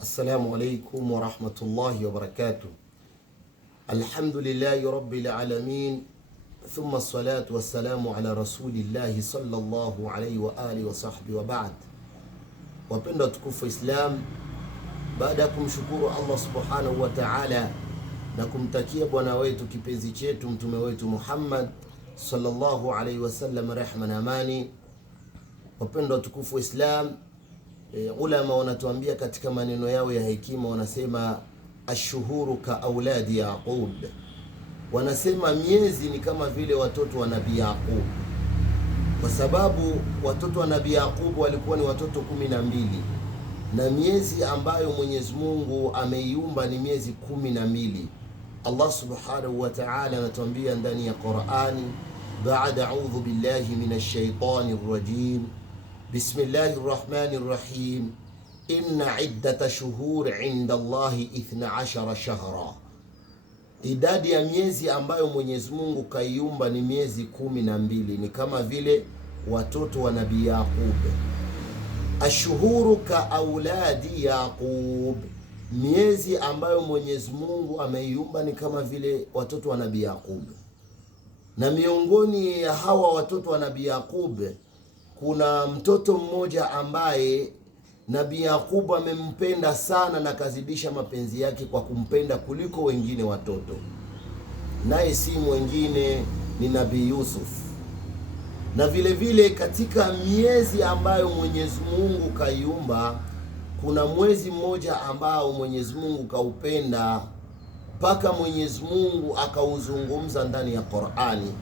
Assalamu alaikum wa rahmatullahi wa barakatuh. Alhamdulillahi rabbil alamin. Thumma as-salatu was-salamu ala rasulillahi sallallahu alayhi wa alihi wa sahbihi wa ba'd. Wapendwa tukufu Islam, baada ya kumshukuru Allah subhanahu wa ta'ala na kumtakia bwana wetu kipenzi chetu mtume wetu Muhammad sallallahu alayhi wa sallam rehma na amani, wapendwa tukufu Islam, ulama wanatuambia katika maneno yao ya hekima, wanasema ashuhuru ka auladi Yaqub. Wanasema miezi ni kama vile watoto wa Nabii Yaqub, kwa sababu watoto wa Nabii Yaqub walikuwa ni watoto 12 na miezi ambayo Mwenyezi Mungu ameiumba ni miezi 12. Allah subhanahu wa ta'ala anatuambia ndani ya Qur'ani, ba'da a'udhu billahi minash shaitani rrajim, bismillahir rahmanir rahim, inna iddata shuhur inda Allahi 12 shahra. Idadi ya miezi ambayo Mwenyezi Mungu kaiumba ni miezi 12, ni kama vile watoto wa Nabii Yaqub. Ashuhuru ka auladi Yaqub, miezi ambayo Mwenyezi Mungu ameiumba ni kama vile watoto wa Nabii Yaqub. Na miongoni ya hawa watoto wa Nabii Yaqub kuna mtoto mmoja ambaye Nabii Yaqub amempenda sana na kazidisha mapenzi yake kwa kumpenda kuliko wengine watoto, naye si mwingine ni Nabii Yusuf. Na vile vile katika miezi ambayo Mwenyezi Mungu kaiumba, kuna mwezi mmoja ambao Mwenyezi Mungu kaupenda mpaka Mwenyezi Mungu akauzungumza ndani ya Qur'ani,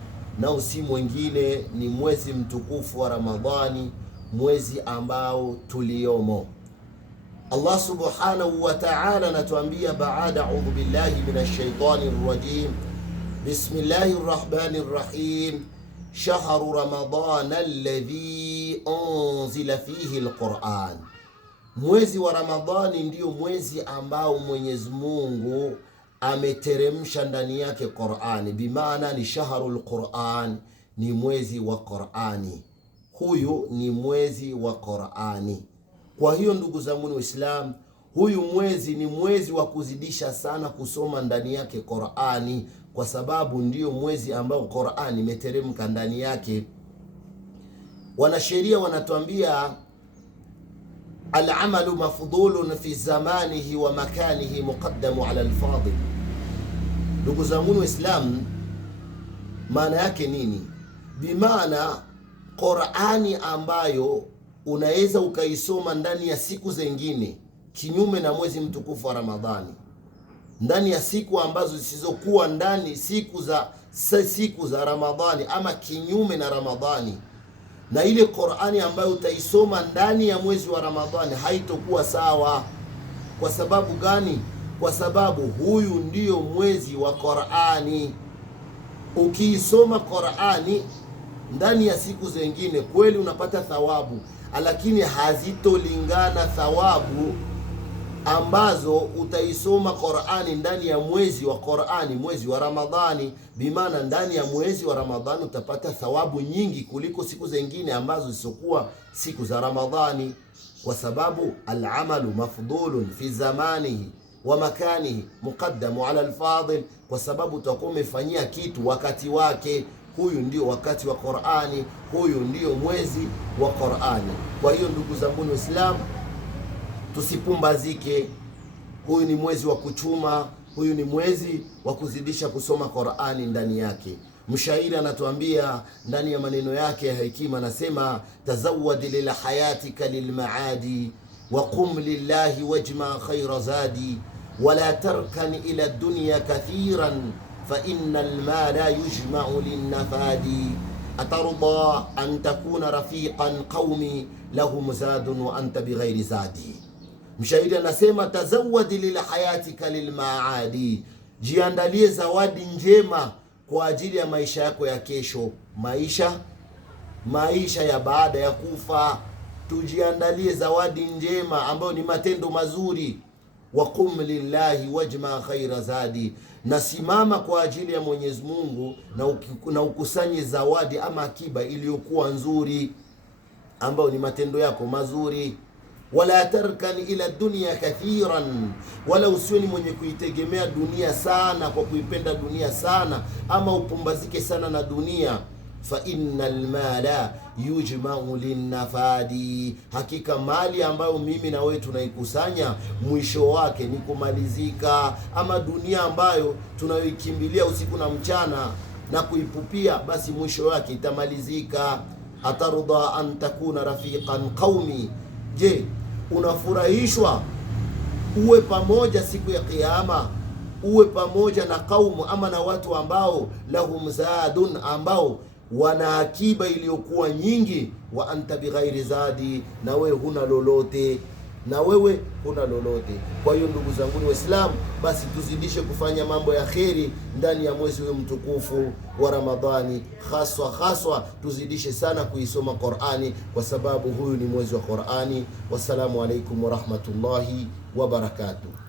na si mwingine ni mwezi mtukufu wa Ramadhani, mwezi ambao tuliomo. Allah subhanahu wa ta'ala anatuambia baada a'udhu billahi minash shaitani rrajim, bismillahir rahmanir rahim, shahru ramadana alladhi unzila fihi alquran. Mwezi wa Ramadhani ndio mwezi ambao Mwenyezi Mungu ameteremsha ndani yake Qur'ani, bimaana ni shahrul Qur'an, ni mwezi wa Qur'ani. Huyu ni mwezi wa Qur'ani. Kwa hiyo ndugu zangu Waislamu, huyu mwezi ni mwezi wa kuzidisha sana kusoma ndani yake Qur'ani, kwa sababu ndio mwezi ambao Qur'ani imeteremka ndani yake. Wanasheria wanatuambia al-amalu mafdulun fi zamanihi wa makanihi muqaddamu ala al-fadil. Ndugu zangu Waislamu, maana yake nini? Bimaana Qur'ani ambayo unaweza ukaisoma ndani ya siku zingine, kinyume na mwezi mtukufu wa Ramadhani, ndani ya siku ambazo zisizokuwa ndani siku za Ramadhani, ama kinyume na Ramadhani, na ile Qur'ani ambayo utaisoma ndani ya mwezi wa Ramadhani haitokuwa sawa. Kwa sababu gani? Kwa sababu huyu ndio mwezi wa Qur'ani. Ukiisoma Qur'ani ndani ya siku zingine kweli unapata thawabu, lakini hazitolingana thawabu ambazo utaisoma Qur'ani ndani ya mwezi wa Qur'ani, mwezi wa Ramadhani. Bimaana ndani ya mwezi wa Ramadhani utapata thawabu nyingi kuliko siku zingine ambazo zisokuwa siku za Ramadhani, kwa sababu al-amalu mafdulun fi zamanihi wa makanihi muqaddamu ala al-fadil, kwa sababu utakuwa umefanyia kitu wakati wake. Huyu ndio wakati wa Qur'ani, huyu ndio mwezi wa Qur'ani. Kwa hiyo ndugu zangu Waislamu, tusipumbazike. Huyu ni mwezi wa kuchuma, huyu ni mwezi wa kuzidisha kusoma Qur'ani ndani yake. Mshairi anatuambia ndani ya maneno yake ya hekima, anasema tazawwad lil hayatika lil maadi wa qum lillahi wajma khayra zadi wala tarkan ila dunya kathiran fa innal mala yujma'u linnafadi atarda an takuna rafiqan qaumi lahum zadun wa anta bighairi zadi. Mshairi anasema tazawadi lil hayatika lil maadi, jiandalie zawadi njema kwa ajili ya maisha yako ya kesho, maisha ya baada ya kufa. Tujiandalie zawadi njema ambayo ni matendo mazuri. Wa qum lillahi wajma khaira zadi, na simama kwa ajili ya Mwenyezi Mungu na ukusanye zawadi ama akiba iliyokuwa nzuri, ambayo ni matendo yako mazuri. wala tarkan ila dunya kathiran, wala usiwe ni mwenye kuitegemea dunia sana, kwa kuipenda dunia sana, ama upumbazike sana na dunia. Fa innal mala yujma'u linnafadi, hakika mali ambayo mimi na wewe tunaikusanya mwisho wake ni kumalizika. Ama dunia ambayo tunayoikimbilia usiku na mchana na kuipupia, basi mwisho wake itamalizika. Atarda an takuna rafiqan qaumi, je, unafurahishwa uwe pamoja siku ya Kiyama, uwe pamoja na kaumu ama na watu ambao lahum zadun, ambao wana akiba iliyokuwa nyingi, wa anta bighairi zadi, na wewe huna lolote, Kwa hiyo ndugu zangu Waislamu, basi tuzidishe kufanya mambo ya kheri ndani ya mwezi huu mtukufu wa Ramadhani, haswa tuzidishe sana kuisoma Qur'ani, kwa sababu huyu ni mwezi wa Qur'ani. Wassalamu alaikum warahmatullahi wabarakatuh.